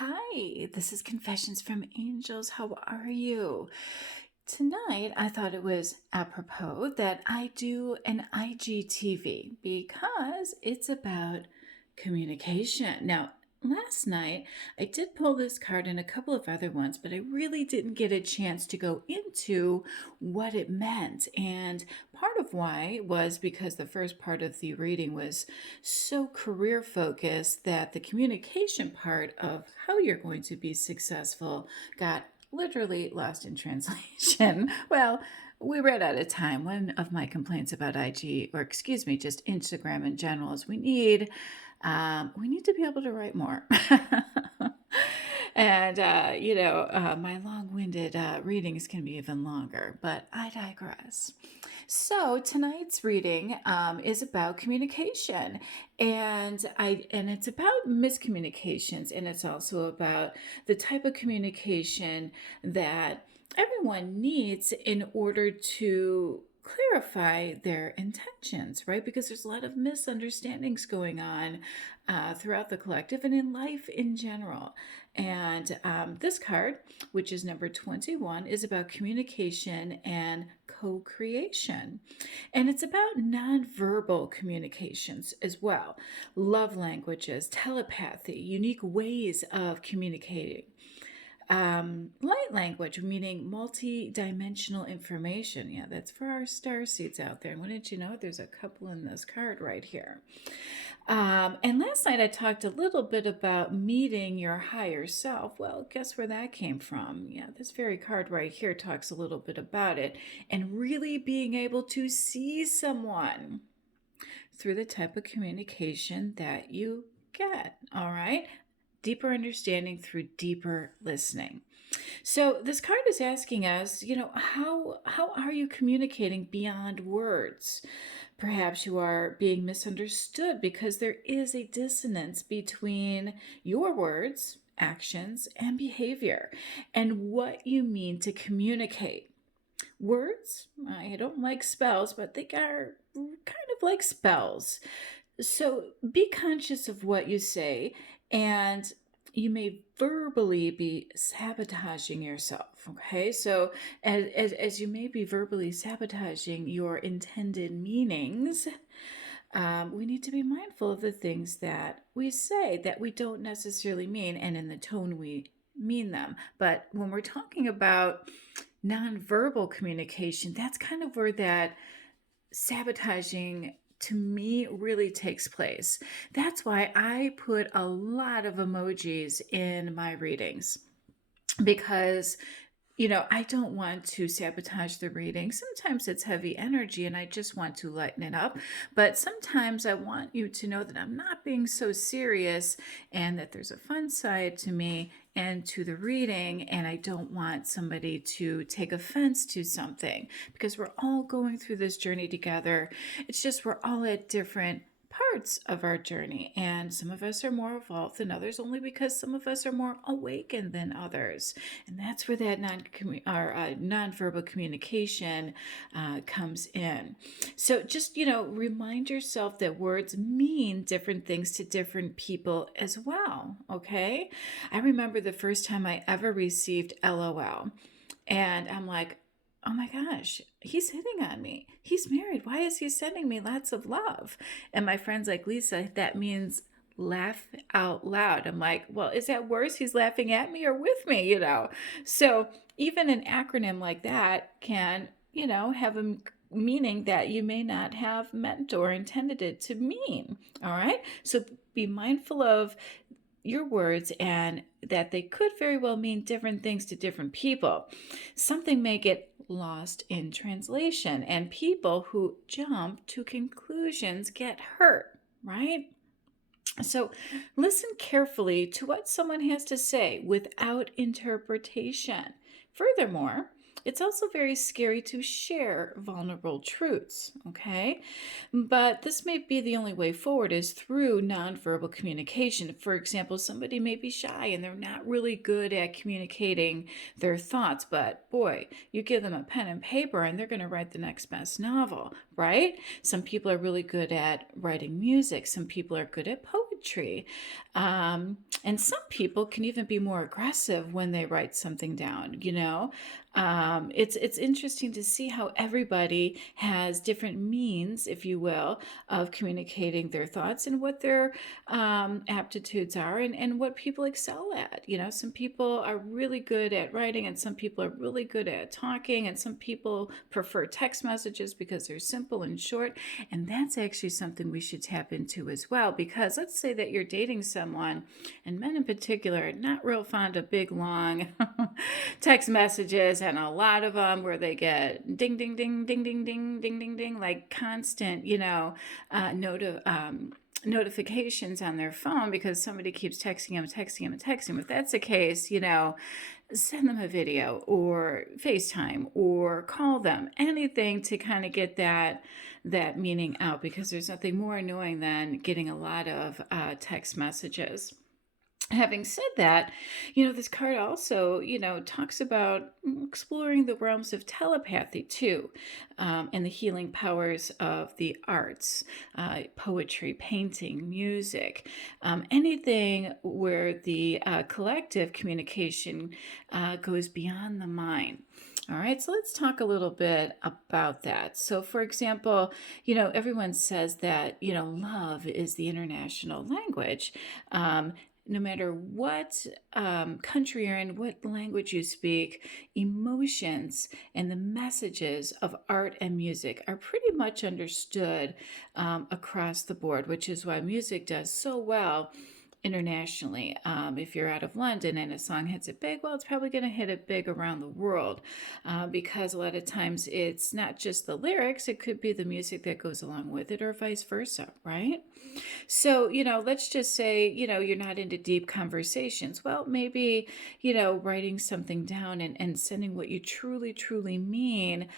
Hi, this is Confessions from Angels. How are you? Tonight, I thought it was apropos that I do an IGTV because it's about communication. Now, last night, I did pull this card and a couple of other ones, but I really didn't get a chance to go into what it meant. And part of why was because the first part of the reading was so career focused that the communication part of how you're going to be successful got literally lost in translation. Well, we ran out of time. One of my complaints about IG, or excuse me, just Instagram in general, is we need to be able to write more. And my long-winded readings can be even longer, but I digress. So tonight's reading is about communication, and it's about miscommunications, and it's also about the type of communication that everyone needs in order to clarify their intentions, right? Because there's a lot of misunderstandings going on throughout the collective and in life in general. And this card, which is number 21, is about communication and co creation. And it's about nonverbal communications as well, love languages, telepathy, unique ways of communicating. Light language, meaning multi-dimensional information. Yeah, that's for our star seeds out there. And wouldn't you know, there's a couple in this card right here. And last night I talked a little bit about meeting your higher self. Well, guess where that came from? Yeah, this very card right here talks a little bit about it and really being able to see someone through the type of communication that you get. All right. Deeper understanding through deeper listening. So this card is asking us, how are you communicating beyond words? Perhaps you are being misunderstood because there is a dissonance between your words, actions, and behavior and what you mean to communicate. Words, I don't like spells, but they are kind of like spells. So be conscious of what you say, and you may verbally be sabotaging yourself. Okay, so as you may be verbally sabotaging your intended meanings, we need to be mindful of the things that we say that we don't necessarily mean, and in the tone we mean them. But when we're talking about nonverbal communication, that's kind of where that sabotaging to me really takes place. That's why I put a lot of emojis in my readings because I don't want to sabotage the reading. Sometimes it's heavy energy and I just want to lighten it up. But sometimes I want you to know that I'm not being so serious and that there's a fun side to me and to the reading. And I don't want somebody to take offense to something because we're all going through this journey together. It's just we're all at different parts of our journey, and some of us are more evolved than others only because some of us are more awakened than others, and that's where that nonverbal communication comes in. So just remind yourself that words mean different things to different people as well. Okay, I remember the first time I ever received LOL, and I'm like, oh my gosh, he's hitting on me. He's married. Why is he sending me lots of love? And my friend's like, Lisa, that means laugh out loud. I'm like, well, is that worse? He's laughing at me or with me? So even an acronym like that can, have a meaning that you may not have meant or intended it to mean. All right. So be mindful of your words and that they could very well mean different things to different people. Something may get lost in translation, and people who jump to conclusions get hurt, right? So listen carefully to what someone has to say without interpretation. Furthermore, it's also very scary to share vulnerable truths, okay? But this may be the only way forward is through nonverbal communication. For example, somebody may be shy and they're not really good at communicating their thoughts, but boy, you give them a pen and paper and they're going to write the next best novel, right? Some people are really good at writing music. Some people are good at poetry. poetry. And some people can even be more aggressive when they write something down. It's interesting to see how everybody has different means, if you will, of communicating their thoughts and what their aptitudes are, and what people excel at. Some people are really good at writing, and some people are really good at talking, and some people prefer text messages because they're simple and short. And that's actually something we should tap into as well, because let's say that you're dating someone, and men in particular are not real fond of big, long text messages, and a lot of them where they get ding, ding, ding, ding, ding, ding, ding, ding, ding, like constant, notifications on their phone because somebody keeps texting them, texting them, and texting them. If that's the case, send them a video or FaceTime or call them, anything to kind of get that meaning out, because there's nothing more annoying than getting a lot of text messages. Having said that, this card also, talks about exploring the realms of telepathy too, and the healing powers of the arts, poetry, painting, music, anything where the collective communication goes beyond the mind. All right, so let's talk a little bit about that. So, for example, everyone says that, love is the international language. No matter what country you're in, what language you speak, emotions and the messages of art and music are pretty much understood across the board, which is why music does so well internationally. If you're out of London and a song hits it big, well, it's probably going to hit it big around the world, because a lot of times it's not just the lyrics, it could be the music that goes along with it, or vice versa, right? So, let's just say, you're not into deep conversations. Well, maybe, writing something down and sending what you truly, truly mean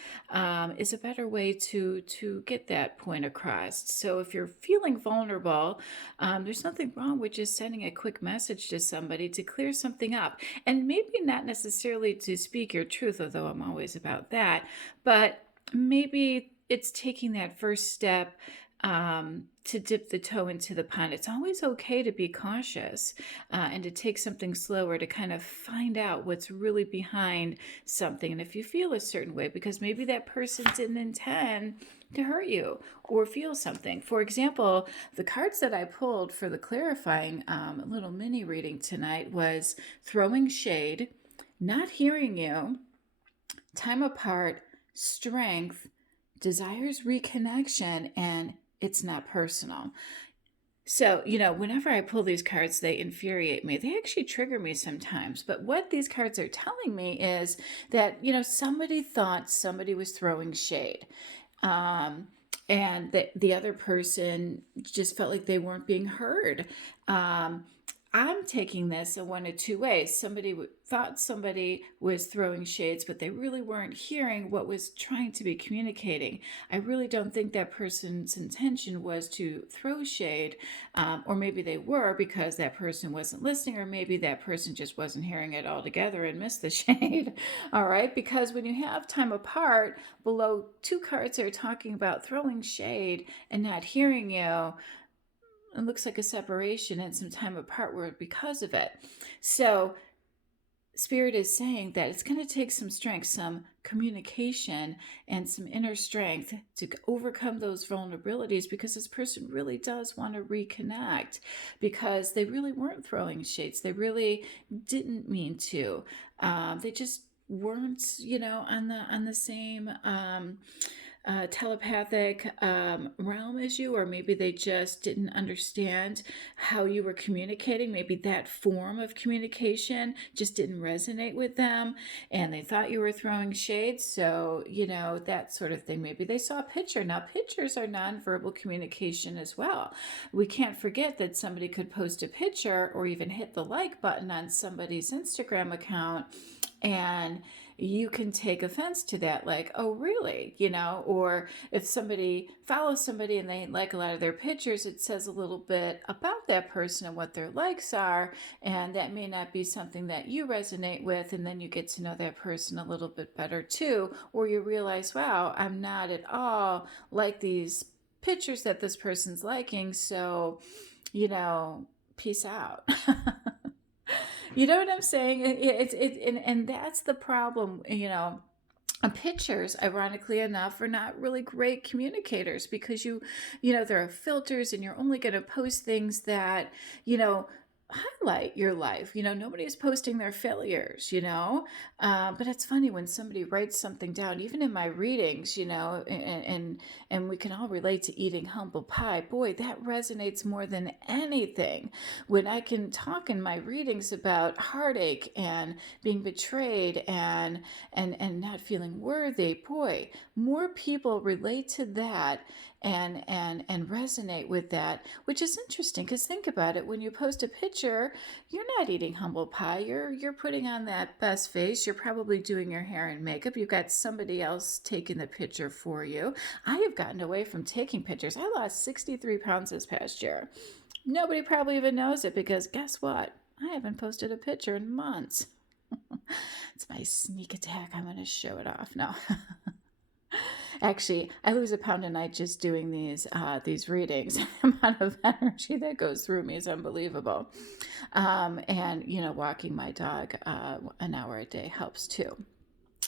is a better way to get that point across. So if you're feeling vulnerable, there's nothing wrong with just sending a quick message to somebody to clear something up. And maybe not necessarily to speak your truth, although I'm always about that, but maybe it's taking that first step to dip the toe into the pond. It's always okay to be cautious and to take something slower to kind of find out what's really behind something. And if you feel a certain way, because maybe that person didn't intend to hurt you or feel something. For example, the cards that I pulled for the clarifying little mini reading tonight was throwing shade, not hearing you, time apart, strength, desires reconnection, and it's not personal. So, whenever I pull these cards, they infuriate me. They actually trigger me sometimes. But what these cards are telling me is that, somebody thought somebody was throwing shade. And that the other person just felt like they weren't being heard. I'm taking this in one of two ways. Somebody thought somebody was throwing shades, but they really weren't hearing what was trying to be communicating. I really don't think that person's intention was to throw shade, or maybe they were because that person wasn't listening, or maybe that person just wasn't hearing it altogether and missed the shade. All right, because when you have time apart, below two cards are talking about throwing shade and not hearing you. It looks like a separation and some time apart were because of it. So Spirit is saying that it's going to take some strength, some communication, and some inner strength to overcome those vulnerabilities, because this person really does want to reconnect, because they really weren't throwing shades. They really didn't mean to. They just weren't, on the same telepathic realm as you, or maybe they just didn't understand how you were communicating. Maybe that form of communication just didn't resonate with them, and they thought you were throwing shade. So, that sort of thing. Maybe they saw a picture. Now, pictures are nonverbal communication as well. We can't forget that somebody could post a picture or even hit the like button on somebody's Instagram account, and you can take offense to that, like, oh, really? Or if somebody follows somebody and they like a lot of their pictures, it says a little bit about that person and what their likes are, and that may not be something that you resonate with, and then you get to know that person a little bit better too, or you realize, wow, I'm not at all like these pictures that this person's liking, so you know, peace out. You know what I'm saying? And that's the problem, pictures, ironically enough, are not really great communicators because there are filters and you're only going to post things that, you know, highlight your life. Nobody's posting their failures, but it's funny when somebody writes something down, even in my readings, and we can all relate to eating humble pie. Boy, that resonates more than anything. When I can talk in my readings about heartache and being betrayed and not feeling worthy, boy, more people relate to that and resonate with that, which is interesting because think about it. When you post a picture, you're not eating humble pie. You're putting on that best face. You're probably doing your hair and makeup. You've got somebody else taking the picture for you. I have gotten away from taking pictures. I lost 63 pounds this past year. Nobody probably even knows it because guess what? I haven't posted a picture in months. It's my sneak attack. I'm going to show it off. No. Actually, I lose a pound a night just doing these readings. The amount of energy that goes through me is unbelievable. And walking my dog an hour a day helps too.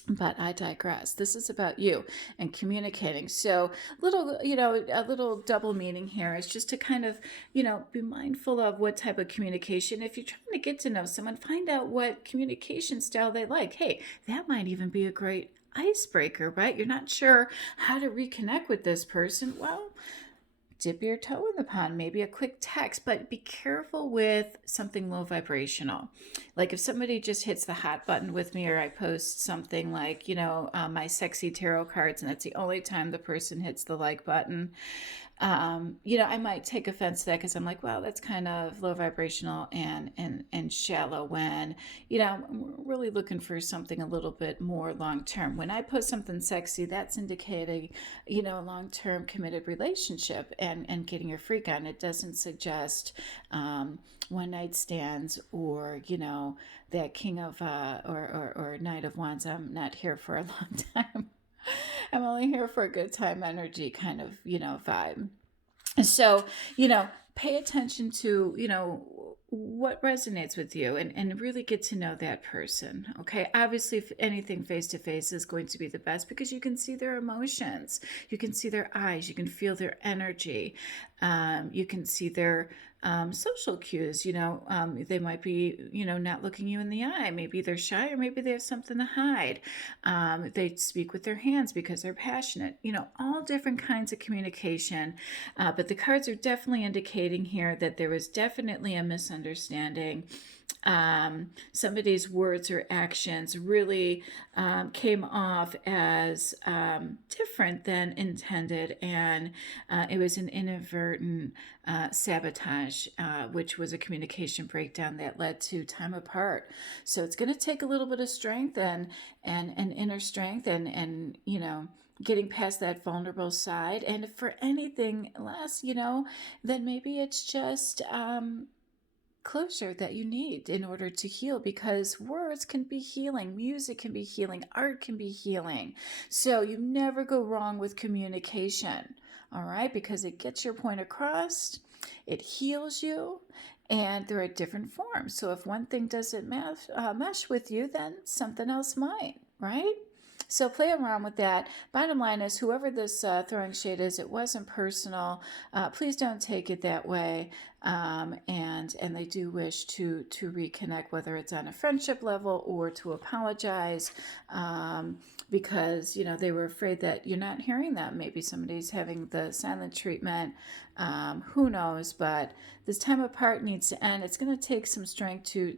But I digress. This is about you and communicating. So a little double meaning here is just to kind of, be mindful of what type of communication. If you're trying to get to know someone, find out what communication style they like. Hey, that might even be a great icebreaker, right? You're not sure how to reconnect with this person. Well, dip your toe in the pond, maybe a quick text, but be careful with something low vibrational. Like if somebody just hits the hot button with me, or I post something like, my sexy tarot cards, and that's the only time the person hits the like button. I might take offense to that because I'm like, wow, that's kind of low vibrational and shallow when, I'm really looking for something a little bit more long term. When I post something sexy, that's indicating, a long term committed relationship and getting your freak on. It doesn't suggest one night stands or, that king of or knight of wands. I'm not here for a long time. I'm only here for a good time energy kind of, vibe. So, pay attention to, what resonates with you and really get to know that person. Okay. Obviously, if anything face to face is going to be the best because you can see their emotions, you can see their eyes, you can feel their energy, you can see their social cues. They might be, not looking you in the eye. Maybe they're shy or maybe they have something to hide. They speak with their hands because they're passionate. All different kinds of communication. But the cards are definitely indicating here that there was definitely a misunderstanding. Somebody's words or actions really came off as different than intended, and it was an inadvertent sabotage, which was a communication breakdown that led to time apart. So it's going to take a little bit of strength and inner strength and getting past that vulnerable side. And for anything less, then maybe it's just closure that you need in order to heal, because words can be healing, music can be healing, art can be healing. So you never go wrong with communication, all right? Because it gets your point across, it heals you, and there are different forms. So if one thing doesn't mesh with you, then something else might, right? So play around with that. Bottom line is, whoever this throwing shade is, it wasn't personal. Please don't take it that way. And they do wish to reconnect, whether it's on a friendship level or to apologize, because they were afraid that you're not hearing them. Maybe somebody's having the silent treatment. Who knows? But this time apart needs to end. It's going to take some strength to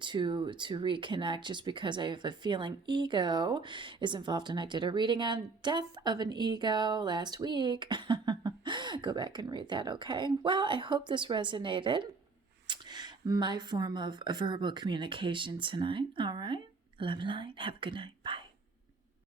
reconnect, just because I have a feeling ego is involved. And I did a reading on death of an ego last week. Go back and read that, okay? Well, I hope this resonated. My form of verbal communication tonight. All right. Love and light. Have a good night. Bye.